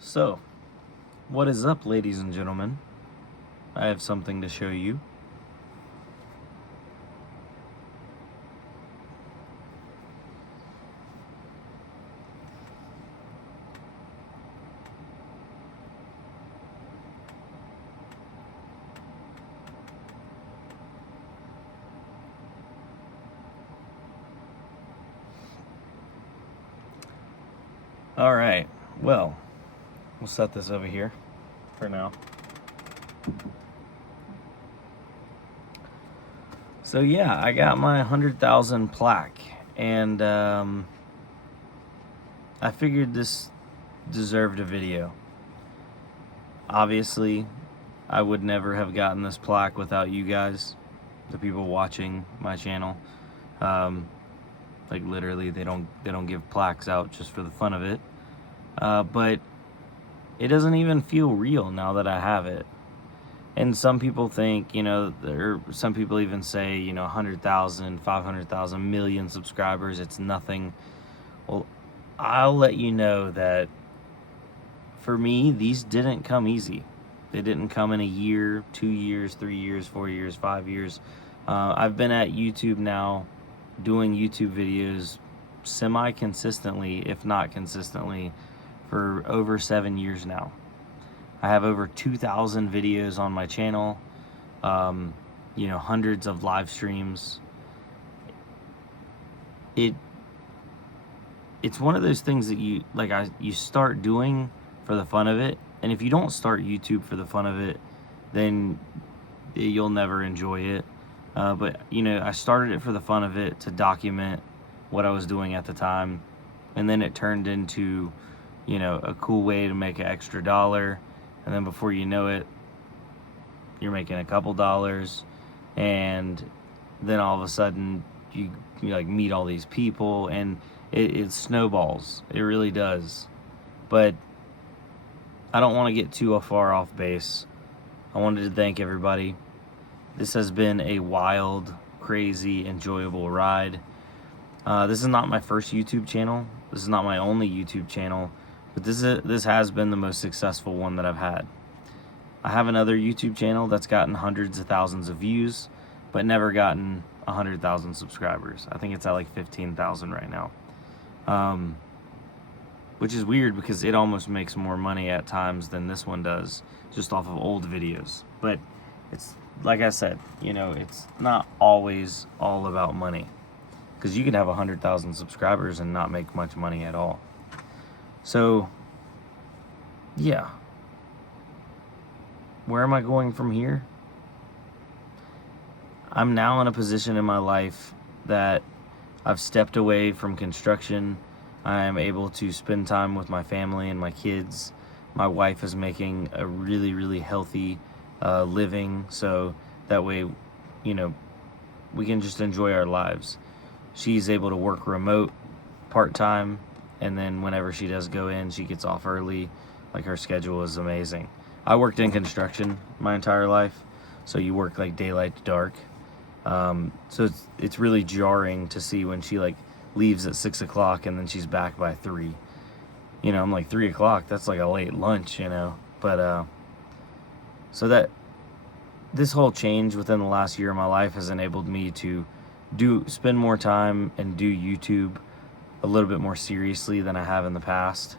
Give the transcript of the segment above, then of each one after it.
So, what is up, ladies and gentlemen? I have something to show you. Alright, well, we'll set this over here for now. So yeah, I got my 100,000 plaque, and I figured this deserved a video. Obviously, I would never have gotten this plaque without you guys, the people watching my channel. Like literally, they don't give plaques out just for the fun of it. But it doesn't even feel real now that I have it. And some people think, some people even say, 100,000, 500,000, million subscribers, it's nothing. Well, I'll let you know that for me, these didn't come easy. They didn't come in a year, 2 years, 3 years, 4 years, 5 years. I've been at YouTube now doing YouTube videos semi-consistently, if not consistently, for over 7 years now. I have over 2,000 videos on my channel, hundreds of live streams. It's one of those things that you start doing for the fun of it, and if you don't start YouTube for the fun of it, then you'll never enjoy it. But I started it for the fun of it, to document what I was doing at the time, and then it turned into a cool way to make an extra dollar. And then before you know it, you're making a couple dollars, and then all of a sudden you like meet all these people, and it snowballs. It really does. But I don't want to get too far off base. I wanted to thank everybody. This has been a wild, crazy, enjoyable ride. This is not my first YouTube channel. This is not my only YouTube channel. But this has been the most successful one that I've had. I have another YouTube channel that's gotten hundreds of thousands of views, but never gotten 100,000 subscribers. I think it's at like 15,000 right now. Which is weird because it almost makes more money at times than this one does, just off of old videos. But it's, like I said, it's not always all about money. Because you can have 100,000 subscribers and not make much money at all. So, yeah. Where am I going from here? I'm now in a position in my life that I've stepped away from construction. I am able to spend time with my family and my kids. My wife is making a really, really healthy living, so that way, we can just enjoy our lives. She's able to work remote, part-time, and then whenever she does go in, she gets off early. Like, her schedule is amazing. I worked in construction my entire life, so you work like daylight to dark. So it's really jarring to see when she like leaves at 6 o'clock and then she's back by 3. I'm like, 3 o'clock, that's like a late lunch, But so that this whole change within the last year of my life has enabled me to spend more time and do YouTube a little bit more seriously than I have in the past.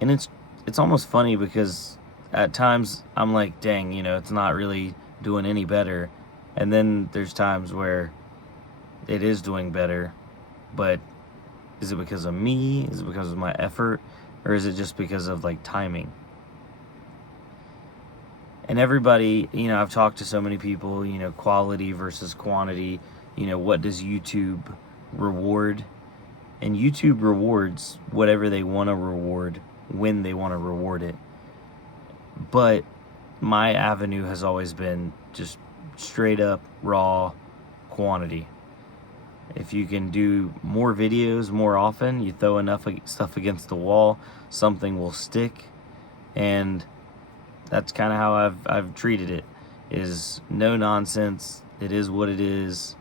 And it's almost funny because at times I'm like, dang, it's not really doing any better. And then there's times where it is doing better, but is it because of me? Is it because of my effort? Or is it just because of like timing? And everybody, I've talked to so many people, quality versus quantity, what does YouTube reward? And YouTube rewards whatever they want to reward when they want to reward it. But my avenue has always been just straight up raw quantity. If you can do more videos more often, you throw enough stuff against the wall, something will stick. And that's kind of how I've treated it, is no nonsense. It is what it is.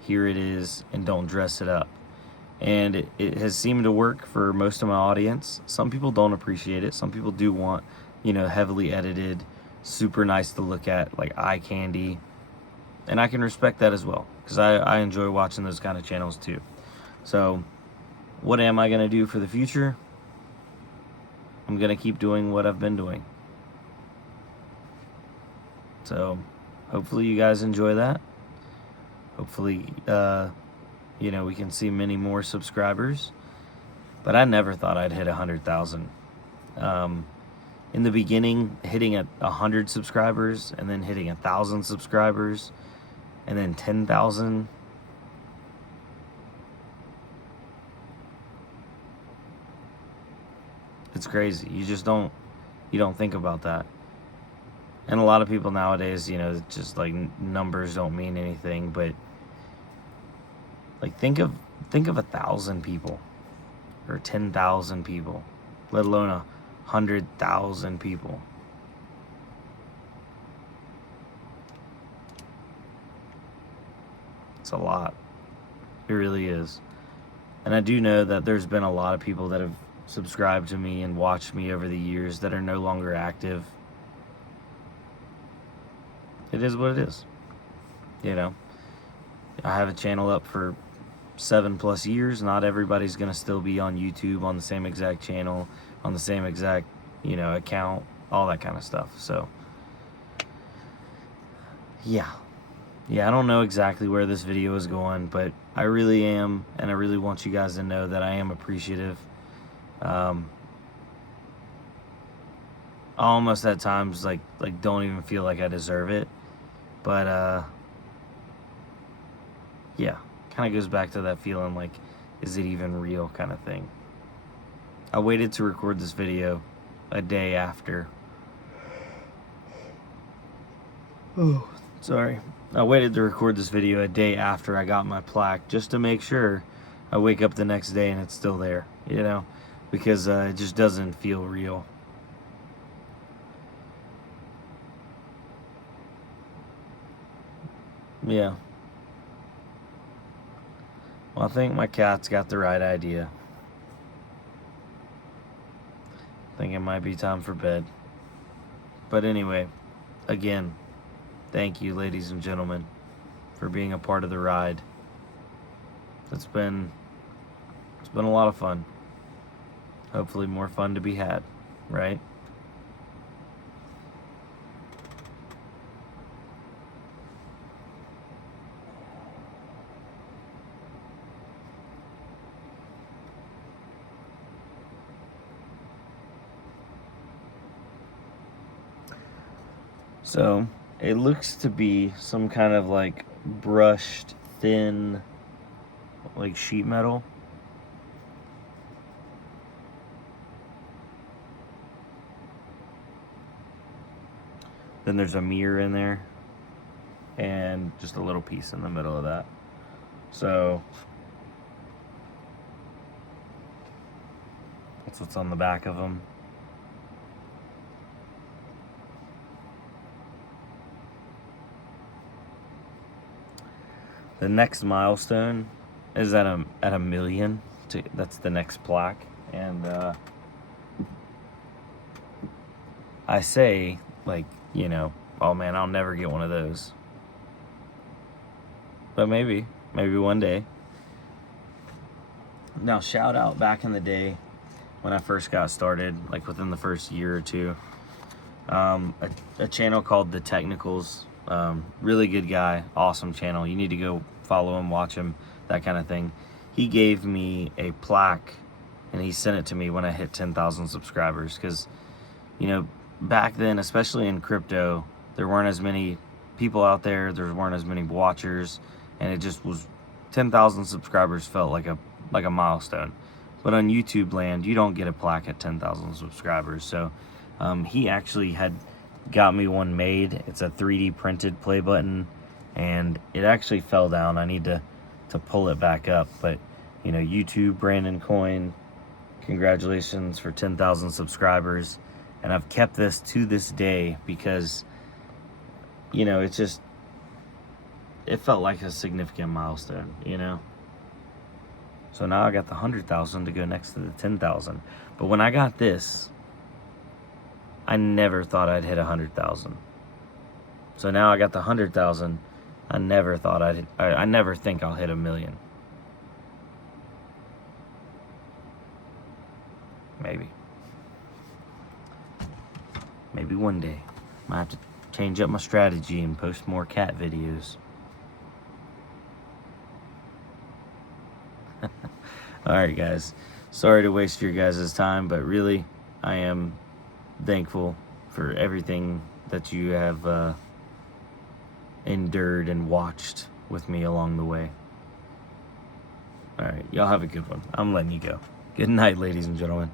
Here it is, and don't dress it up. and it has seemed to work for most of my audience. Some people don't appreciate it. Some people do want, you know, heavily edited, super nice to look at, like eye candy, and I can respect that as well, because I enjoy watching those kind of channels too. So what am I going to do for the future? I'm going to keep doing what I've been doing. So hopefully you guys enjoy that. Hopefully, you know, we can see many more subscribers. But I never thought I'd hit 100,000. In the beginning, hitting 100 subscribers, and then hitting 1,000 subscribers, and then 10,000. It's crazy. You don't think about that. And a lot of people nowadays, you know, just like numbers don't mean anything, but like think of 1,000 people or 10,000 people, let alone 100,000 people. It's a lot. It really is. And I do know that there's been a lot of people that have subscribed to me and watched me over the years that are no longer active. It is what it is. You know, I have a channel up for 7+ years. Not everybody's gonna still be on YouTube on the same exact channel, on the same exact, you know, account, all that kind of stuff. So yeah, I don't know exactly where this video is going, but I really am, and I really want you guys to know that I am appreciative. I almost at times like don't even feel like I deserve it, but yeah, kind of goes back to that feeling like, is it even real kind of thing. I waited to record this video a day after. Oh, sorry. I waited to record this video a day after I got my plaque, just to make sure I wake up the next day and it's still there, you know, because it just doesn't feel real. Yeah. Well, I think my cat's got the right idea. I think it might be time for bed. But anyway, again, thank you, ladies and gentlemen, for being a part of the ride. It's been a lot of fun. Hopefully more fun to be had, right? So it looks to be some kind of like brushed thin like sheet metal. Then there's a mirror in there and just a little piece in the middle of that. So that's what's on the back of them. The next milestone is at a million. That's the next plaque, and I say, like, you know, oh man, I'll never get one of those. But maybe one day. Now, shout out back in the day when I first got started, like within the first year or two, a channel called The Technicals. Really good guy, awesome channel. You need to go follow him, watch him, that kind of thing. He gave me a plaque and he sent it to me when I hit 10,000 subscribers, because, you know, back then, especially in crypto, there weren't as many people out there, there weren't as many watchers, and it just was, 10,000 subscribers felt like a milestone. But on YouTube land, you don't get a plaque at 10,000 subscribers. So he actually had got me one made. It's a 3D printed play button, and it actually fell down. I need to pull it back up. But, you know, YouTube, Brandon Coin, congratulations for 10,000 subscribers. And I've kept this to this day because, you know, it felt like a significant milestone, you know? So now I got the 100,000 to go next to the 10,000. But when I got this, I never thought I'd hit 100,000. So now I got the 100,000. I never thought I never think I'll hit 1,000,000. Maybe. Maybe one day. Might have to change up my strategy and post more cat videos. Alright guys, sorry to waste your guys' time, but really, I am thankful for everything that you have endured and watched with me along the way. Alright, y'all have a good one. I'm letting you go. Good night, ladies and gentlemen.